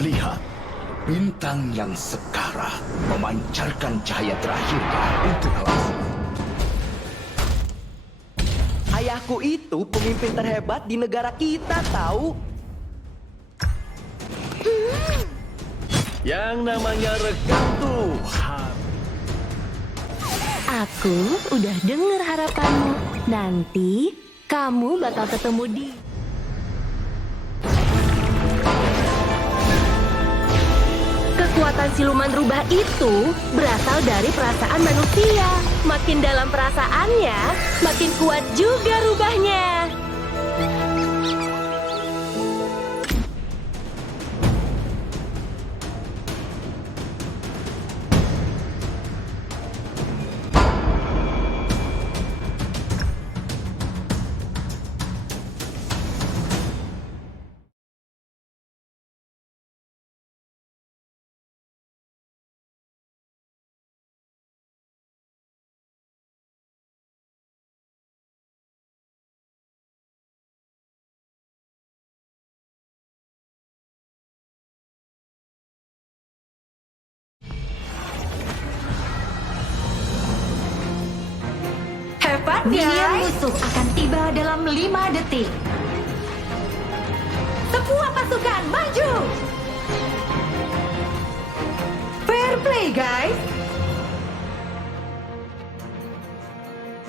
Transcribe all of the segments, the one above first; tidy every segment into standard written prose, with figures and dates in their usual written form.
Lihat, bintang yang sekarat memancarkan cahaya terakhirnya untuk kamu. Ayahku itu pemimpin terhebat di negara kita, tahu? Yang namanya rekan Tuhan. Aku udah denger harapanmu. Nanti kamu bakal ketemu di... Kekuatan siluman rubah itu berasal dari perasaan manusia. Makin dalam perasaannya, makin kuat juga rubahnya. Hebat, minion musuh akan tiba dalam 5 detik. Semua pasukan maju! Fair play, guys!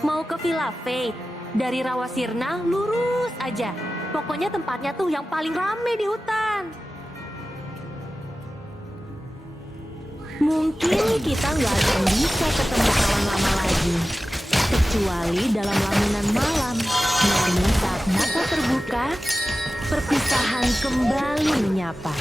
Mau ke Villa Fate? Dari Rawasirna lurus aja. Pokoknya tempatnya tuh yang paling rame di hutan. Mungkin kita nggak akan bisa ketemu kawan lama lagi. Kecuali dalam lamunan malam. Namun saat mata terbuka, perpisahan kembali menyapa.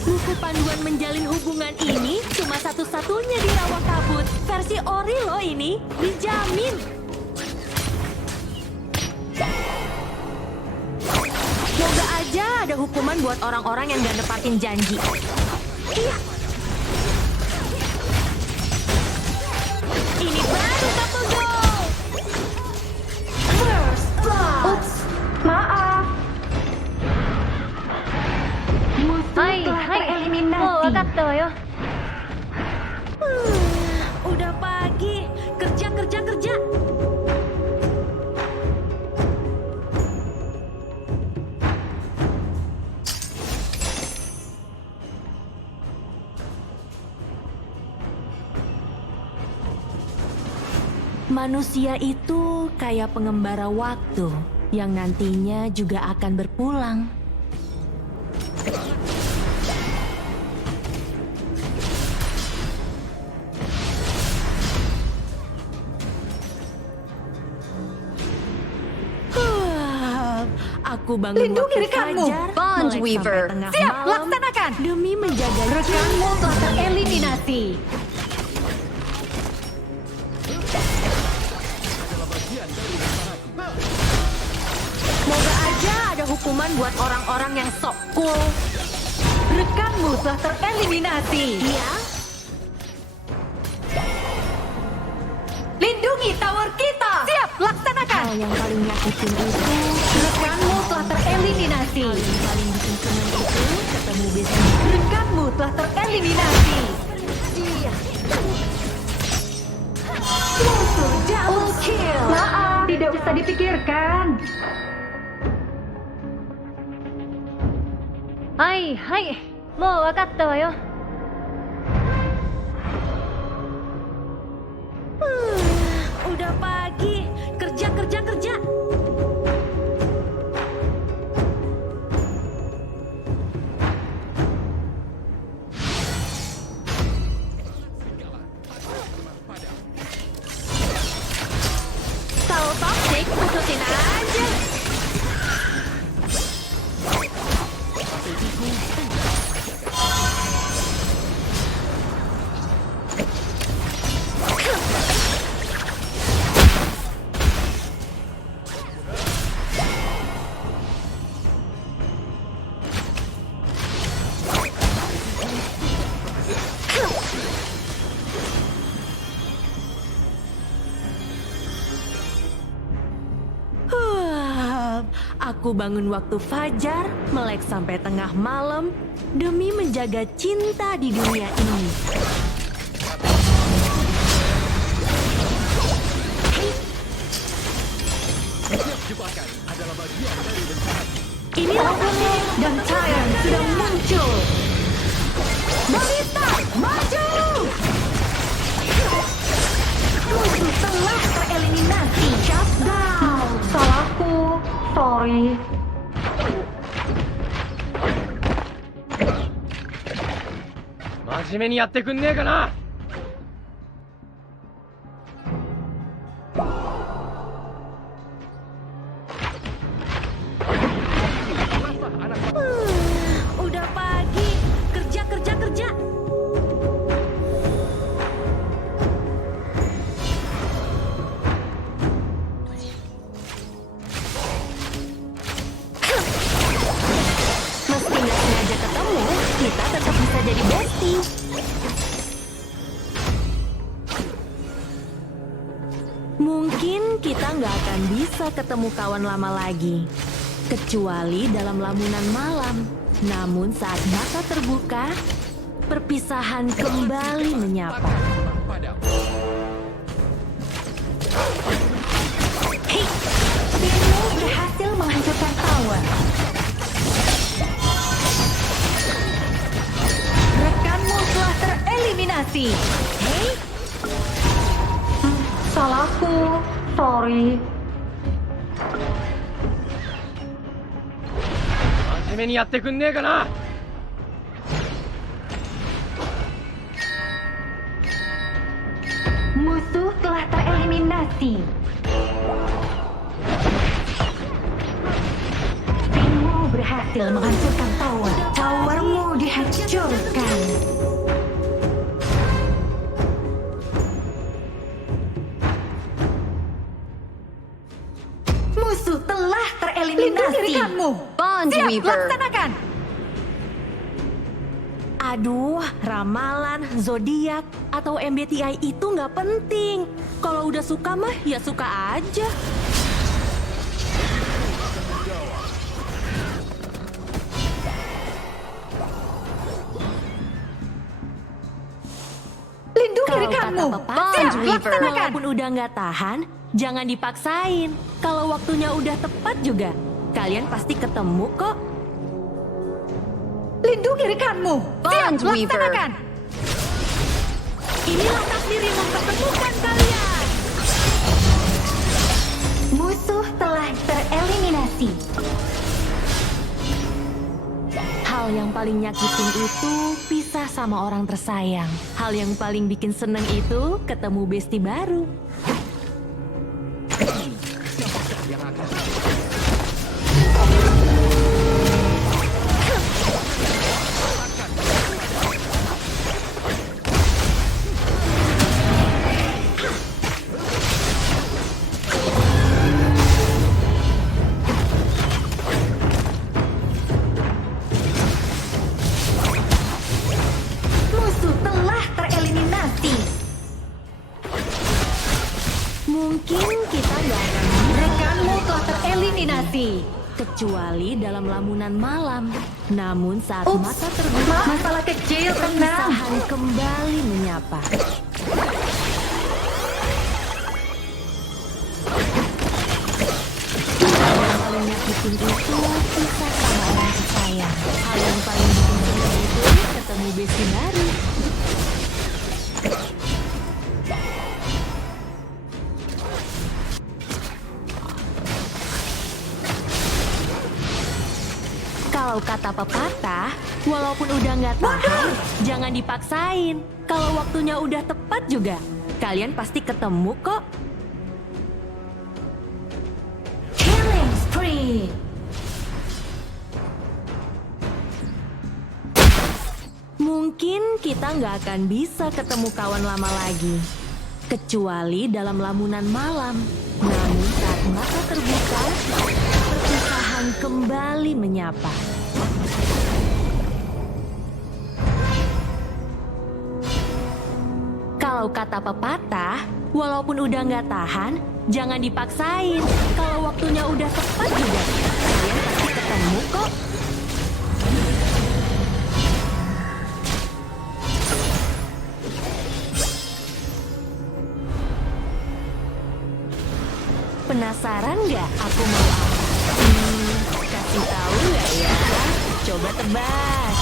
Buku panduan menjalin hubungan ini cuma satu-satunya di Rawa Kabut. Versi ori loh ini, dijamin. Moga aja ada hukuman buat orang-orang yang gak nepatin janji. Iya. Ini baru couple goal. First blood! Ups, maaf. Musuh telah tereliminasi. Udah pagi, kerja. Manusia itu kayak pengembara waktu yang nantinya juga akan berpulang. Aku bangun Lindungi waktu rekanmu, fajar, Bond melek Weaver. sampai tengah Siap, malam laksanakan. demi menjaga Rekanmu telah tereliminasi. Moga aja ada hukuman buat orang-orang yang sok cool. Rekanmu telah tereliminasi. Ya, Lindungi tower kita. Siap, laksanakan. hal yang paling nyakitin itu, Rekanmu telah tereliminasi. hal yang paling bikin seneng itu ketemu besok. Rekanmu telah tereliminasi. Musuh double kill. Maaf, tidak usah dipikirkan. Hai, mau wakatta wa yo. Udah pagi, kerja. Tahu toxic, putusin aja. Aku bangun waktu fajar, melek sampai tengah malam, demi menjaga cinta di dunia ini. Inilah kami dan Tyrant sudah muncul. Balita, maju! Musuh telah tereliminasi. Shutdown. Salahku. Sorry. 真面目にやってくんねえかな。 Udah pagi, kerja, kerja, kerja. Meski nggak sengaja ketemu, kita tetap bisa jadi bestie. Mungkin kita nggak akan bisa ketemu kawan lama lagi, kecuali dalam lamunan malam. Namun saat mata terbuka, perpisahan kembali menyapa. Hei, timmu berhasil menghancurkan tower. Rekanmu telah tereliminasi. Hei, salahku. Sorry. 真面目にやってくんねえかな。 Musuh telah tereliminasi. Timmu berhasil menghancurkan tower. Towermu dihancurkan. Musuh telah tereliminasi. Siap, laksanakan. Aduh, ramalan, zodiak, atau MBTI itu nggak penting. Kalau udah suka mah, ya suka aja. Lindungi Kalau rekanmu. kata pepatah, Siap, laksanakan. walaupun udah nggak tahan, jangan dipaksain. Kalau waktunya udah tepat juga, kalian pasti ketemu kok. Lindungi rekanmu. Siap, laksanakan. Inilah takdir yang mempertemukan kalian. Musuh telah tereliminasi. Hal yang paling nyakitin itu pisah sama orang tersayang. Hal yang paling bikin seneng itu ketemu bestie baru. Musuh telah tereliminasi. Mungkin kita nggak akan Rekanmu telah tereliminasi. kecuali dalam lamunan malam. Namun saat Ups, mata terbuka, masalah kecil, tenang. perpisahan kembali menyapa. Hal yang paling nyakitin itu pisah sama orang tersayang. Hal yang paling bikin senang itu ketemu bestie baru. Kalau kata pepatah, walaupun udah nggak tahan, jangan dipaksain. Kalau waktunya udah tepat juga, kalian pasti ketemu kok. Killing spree. Mungkin kita nggak akan bisa ketemu kawan lama lagi, kecuali dalam lamunan malam. Namun saat mata terbuka, perpisahan kembali menyapa. Kalau kata pepatah, walaupun udah nggak tahan, jangan dipaksain. Kalau waktunya udah tepat juga, kalian Penasaran nggak aku mau apa? Kasih tahu nggak ya? Coba tebak.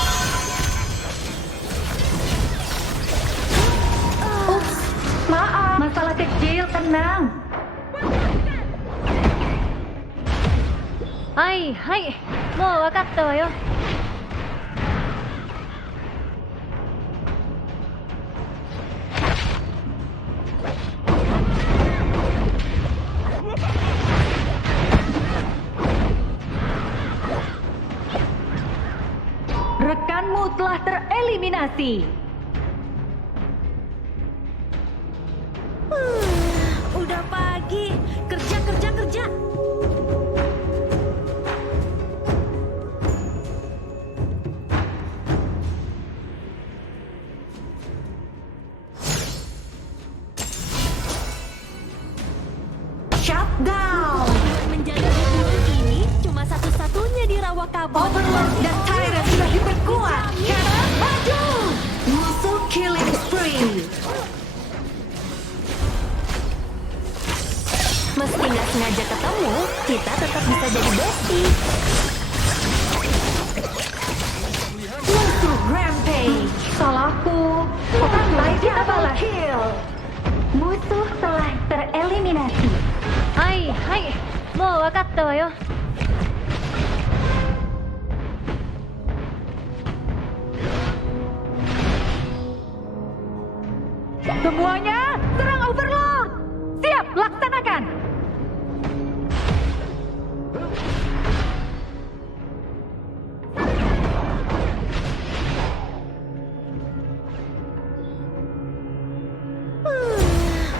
Maaf, masalah kecil, tenang. はいはいもう分かったわよ Rekanmu telah tereliminasi. Udah pagi, kerja kerja kerja. Shutdown. Menjaga hubungan ini cuma satu-satunya di rawa kabut. Overlord dan Tyrant sudah diperkuat. Sekarang maju. Musuh killing spree. Meski nggak sengaja ketemu, kita tetap bisa jadi bestie. Musuh rampage. Salahku. Sampai kita balas. Kill. Musuh telah tereliminasi. はいはいもう分かったわよ Semuanya, serang Overlord. Siap, laksanakan.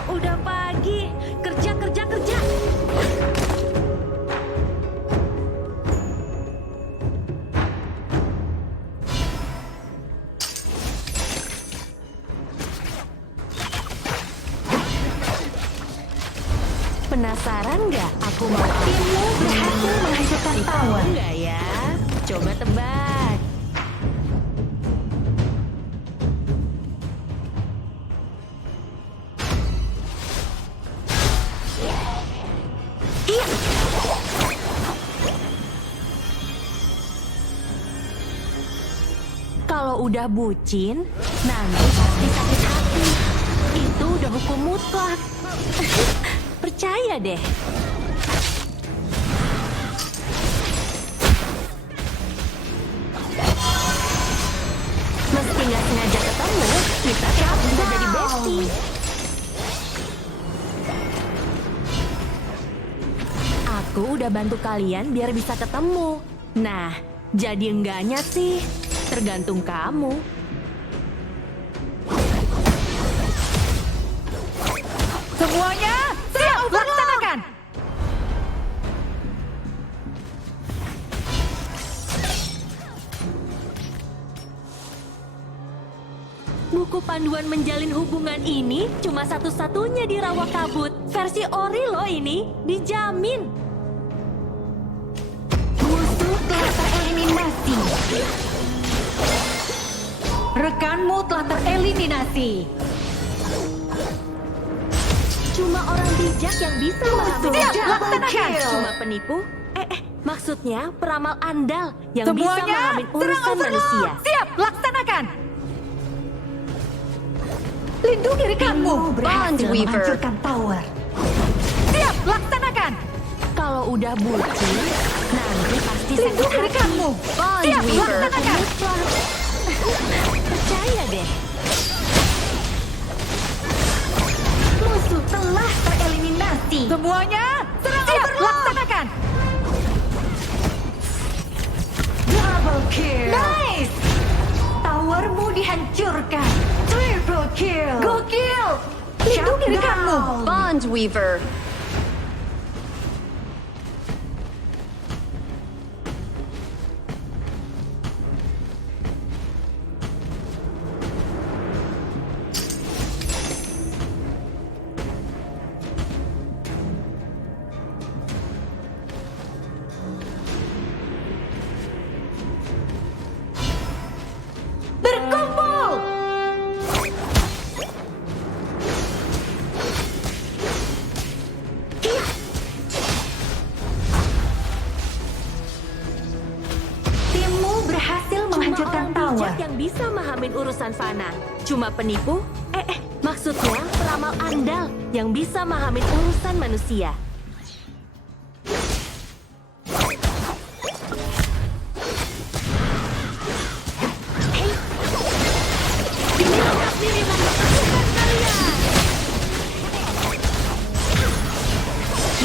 Udah pagi, kerja kerja kerja. Penasaran nggak aku mau apa? Timmu berhasil menghancurkan tower. Nggak ya? Coba tebak. Iya. Kalau udah bucin, nanti pasti sakit hati. Itu udah hukum mutlak. Percaya deh. Meski nggak sengaja ketemu, kita tetap bisa jadi bestie. Aku udah bantu kalian biar bisa ketemu. Nah, jadi enggaknya sih, tergantung kamu. Semuanya, siap, laksanakan. Buku panduan menjalin hubungan ini cuma satu-satunya di rawa kabut. Versi ori loh ini, dijamin. Musuh telah tereliminasi. Rekanmu telah tereliminasi. Cuma orang bijak yang bisa Musuh memahami. double Laksanakan. kill. Cuma penipu? Maksudnya peramal andal yang bisa Semuanya, memahami serang urusan Overlord. manusia. Siap, laksanakan. Lindungi rekanmu. Berhasil menghancurkan tower. Siap, laksanakan. Kalau udah bucin, nanti pasti sakit Lindungi hati. rekanmu. Siap, laksanakan. Percaya deh. Musuh telah tereliminasi. Semuanya, serang Overlord. Laksanakan. Double kill. Nice. Towermu dihancurkan. Triple kill. Gokil. Lindungi rekanmu. Bond Weaver. Berkumpul. bijak yang bisa memahami urusan fana. Cuma penipu? Maksudnya peramal andal yang bisa memahami urusan manusia. Hei, inilah pilihan pasukan kalian.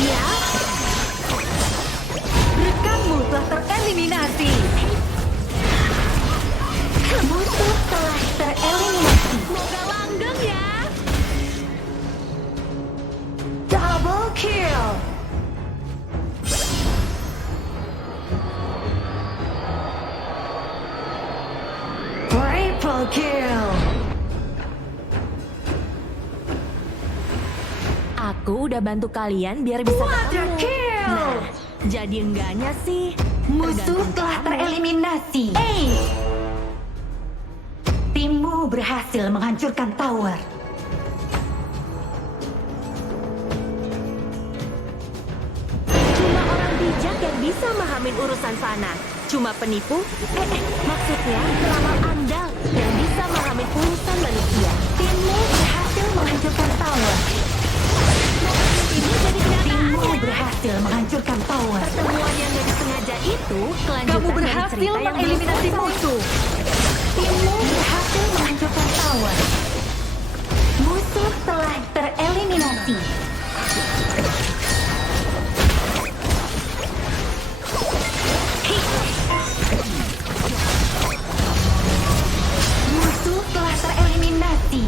Ya, Rekanmu telah tereliminasi. Musuh telah tereliminasi. semoga langgeng ya. Double kill. Triple kill. Aku udah bantu kalian biar bisa Quadra ketemu. kill. Nah, jadi enggaknya sih. Musuh tergantung telah kamu. tereliminasi. Timmu berhasil menghancurkan tower. Cuma orang bijak yang bisa memahami urusan fana. Cuma penipu? Maksudnya peramal andal yang bisa memahami urusan manusia. Timmu berhasil menghancurkan tower. Ini jadi Timmu kenyataannya. berhasil menghancurkan tower. Pertemuan yang gak disengaja itu kelanjutan Kamu dari berhasil cerita yang belum mengeliminasi selesai. musuh. Timmu berhasil menghancurkan tower. Musuh telah tereliminasi. Musuh telah tereliminasi.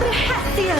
Berhasil.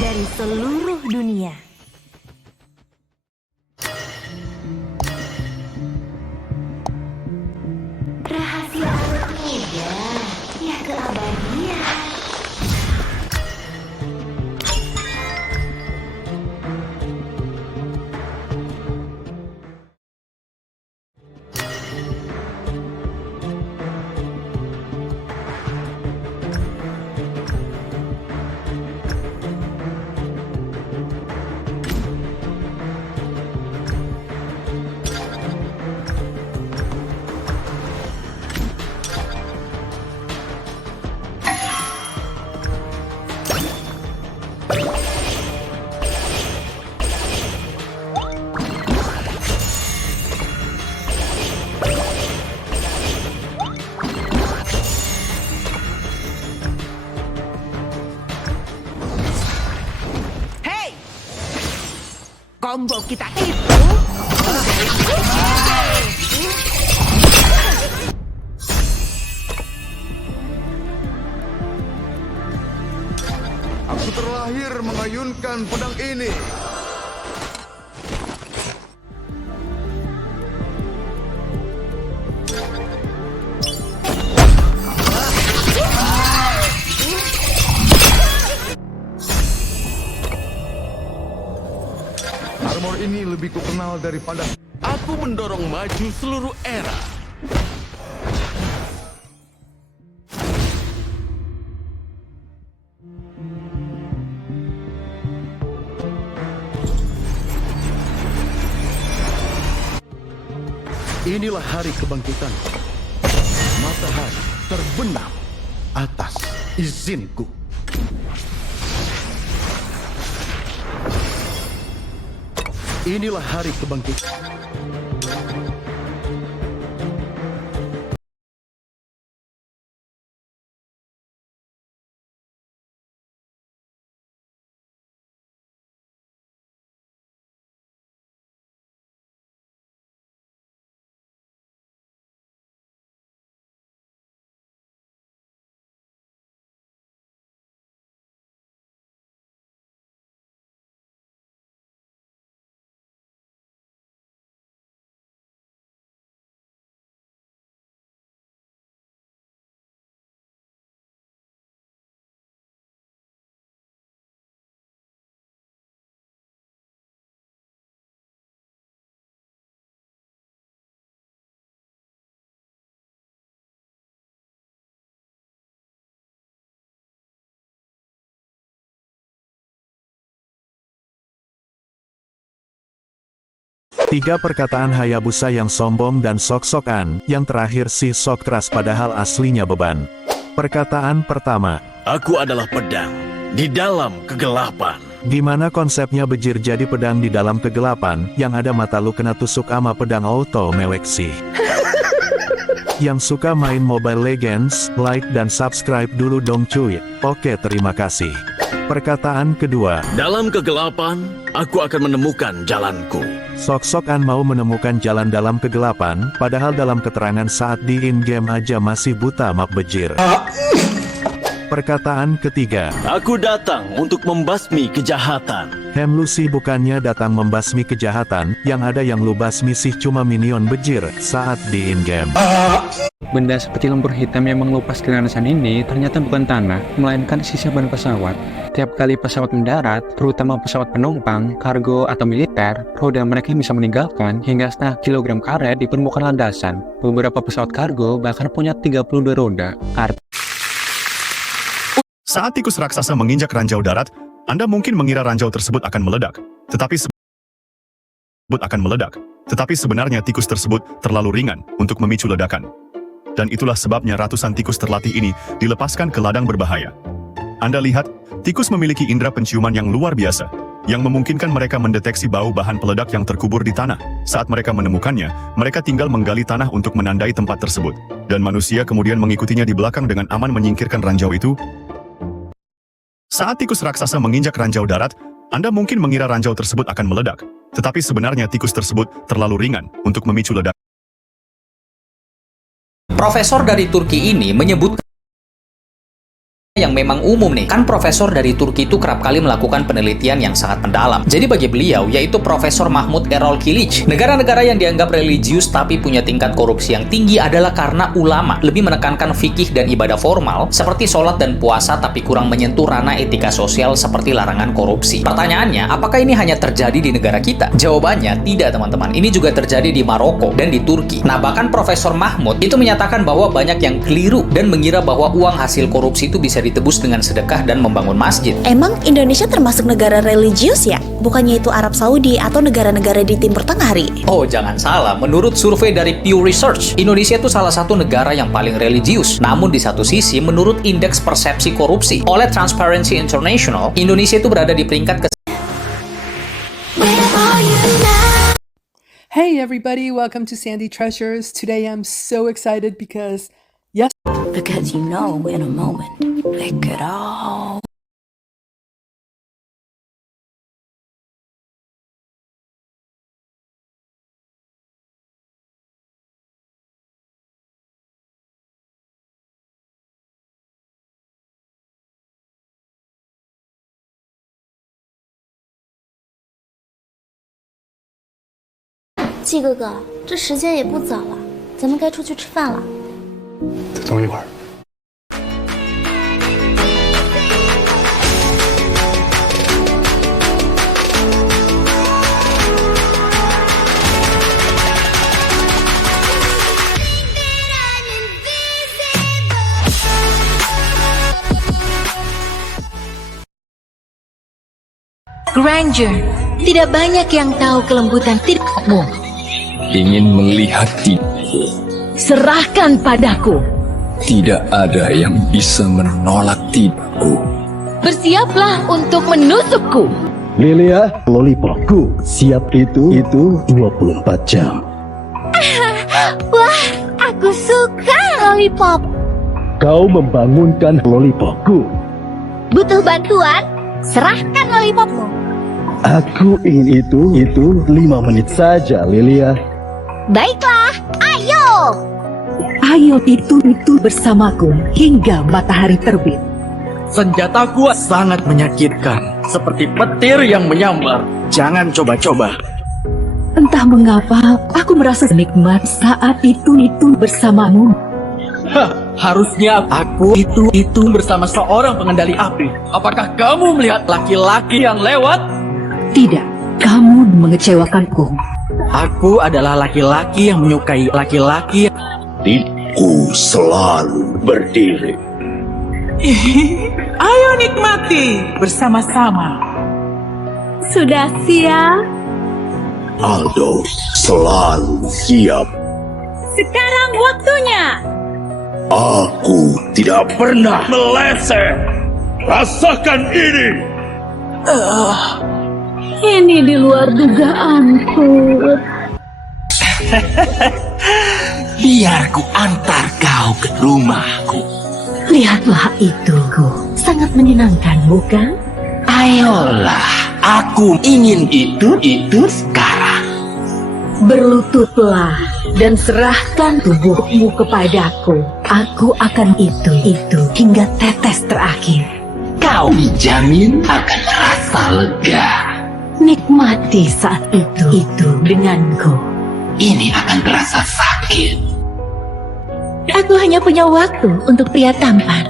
dari seluruh dunia. Rahasia awet muda, ya keabadian. Hei! Combo kita itu Aku terlahir mengayunkan pedang ini. Armor ini lebih kukenal daripada... Aku mendorong maju seluruh era. Inilah hari kebangkitan. Matahari terbenam atas izinku. Inilah hari kebangkitan. Tiga perkataan Hayabusa yang sombong dan sok-sokan, yang terakhir si sok keras padahal aslinya beban. Perkataan pertama, Aku adalah pedang di dalam kegelapan. di mana konsepnya bejir jadi pedang di dalam kegelapan, yang ada mata lu kena tusuk ama pedang auto mewek sih. Yang suka main Mobile Legends, like dan subscribe dulu dong cuy. Oke, terima kasih. Perkataan kedua, Dalam kegelapan, aku akan menemukan jalanku. sok-sokan mau menemukan jalan dalam kegelapan, padahal dalam keterangan saat di in-game aja masih buta map bejir. Perkataan ketiga, Aku datang untuk membasmi kejahatan. Hem lu sih bukannya datang membasmi kejahatan, yang ada yang lu basmi sih cuma minion bejir, saat di in-game. Benda seperti lumpur hitam yang mengelupas kelanasan ini ternyata bukan tanah, melainkan sisa ban pesawat. Tiap kali pesawat mendarat, terutama pesawat penumpang, kargo, atau militer, roda mereka bisa meninggalkan hingga setengah kilogram karet di permukaan landasan. Beberapa pesawat kargo bahkan punya 32 roda. Saat tikus raksasa menginjak ranjau darat, Anda mungkin mengira ranjau tersebut akan meledak. Tetapi sebenarnya tikus tersebut terlalu ringan untuk memicu ledakan. Dan itulah sebabnya ratusan tikus terlatih ini dilepaskan ke ladang berbahaya. Anda lihat, tikus memiliki indera penciuman yang luar biasa, yang memungkinkan mereka mendeteksi bau bahan peledak yang terkubur di tanah. Saat mereka menemukannya, mereka tinggal menggali tanah untuk menandai tempat tersebut. Dan manusia kemudian mengikutinya di belakang dengan aman menyingkirkan ranjau itu. Saat tikus raksasa menginjak ranjau darat, Anda mungkin mengira ranjau tersebut akan meledak. Tetapi sebenarnya tikus tersebut terlalu ringan untuk memicu ledakan. Profesor dari Turki ini menyebutkan yang memang umum nih. Kan profesor dari Turki itu kerap kali melakukan penelitian yang sangat mendalam. Jadi bagi beliau, yaitu Profesor Mahmud Erol Kilic, negara-negara yang dianggap religius tapi punya tingkat korupsi yang tinggi adalah karena ulama lebih menekankan fikih dan ibadah formal seperti sholat dan puasa tapi kurang menyentuh ranah etika sosial seperti larangan korupsi. Pertanyaannya, apakah ini hanya terjadi di negara kita? Jawabannya, tidak teman-teman. Ini juga terjadi di Maroko dan di Turki. Nah, bahkan Profesor Mahmud itu menyatakan bahwa banyak yang keliru dan mengira bahwa uang hasil korupsi itu bisa ditebus dengan sedekah dan membangun masjid. Emang Indonesia termasuk negara religius ya? Bukannya itu Arab Saudi atau negara-negara di Timur Tengah, Ri? Oh, jangan salah. Menurut survei dari Pew Research, Indonesia itu salah satu negara yang paling religius. Namun di satu sisi, menurut indeks persepsi korupsi oleh Transparency International, Indonesia itu berada di peringkat Hey everybody, welcome to Sandy Treasures. Today I'm so excited because Because you know in a moment they could all.季哥哥，这时间也不早了，咱们该出去吃饭了。再等一会儿。Granger, tidak banyak yang tahu kelembutan tidakmu. Ingin melihat tipu. Serahkan padaku. Tidak ada yang bisa menolak tipu. Bersiaplah untuk menusukku. Lilia, lollipopku siap itu 24 jam. Wah, aku suka lollipop. Kau membangunkan lollipopku. Butuh bantuan? Serahkan lollipopmu. Aku ingin itu 5 menit saja, Lilia. Baiklah, ayo. Ayo itu bersamaku hingga matahari terbit. Senjataku sangat menyakitkan, seperti petir yang menyambar. Jangan coba-coba. Entah mengapa, aku merasa nikmat saat itu bersamamu. Harusnya aku itu bersama seorang pengendali api. Apakah kamu melihat laki-laki yang lewat? Tidak, kamu mengecewakanku. Aku adalah laki-laki yang menyukai laki-laki. Tipu selalu berdiri. Ayo nikmati bersama-sama. Sudah siap? Aldo selalu siap. Sekarang waktunya. Aku tidak pernah meleset. Rasakan ini. Ini di luar dugaanku. Biar ku antar kau ke rumahku. Lihatlah itu, sangat menyenangkan, bukan? Ayolah, aku ingin itu sekarang. Berlututlah dan serahkan tubuhmu kepadaku. Aku akan itu hingga tetes terakhir. Kau dijamin akan merasa lega. Nikmati saat itu denganku. Ini akan terasa sakit. Aku hanya punya waktu untuk pria tampan.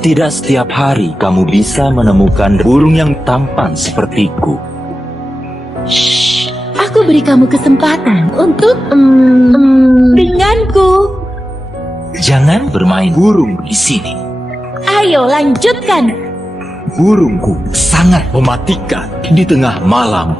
Tidak setiap hari kamu bisa menemukan burung yang tampan sepertiku. Shh, aku beri kamu kesempatan untuk denganku. Jangan bermain burung di sini. Ayo lanjutkan. Burungku sangat mematikan di tengah malam.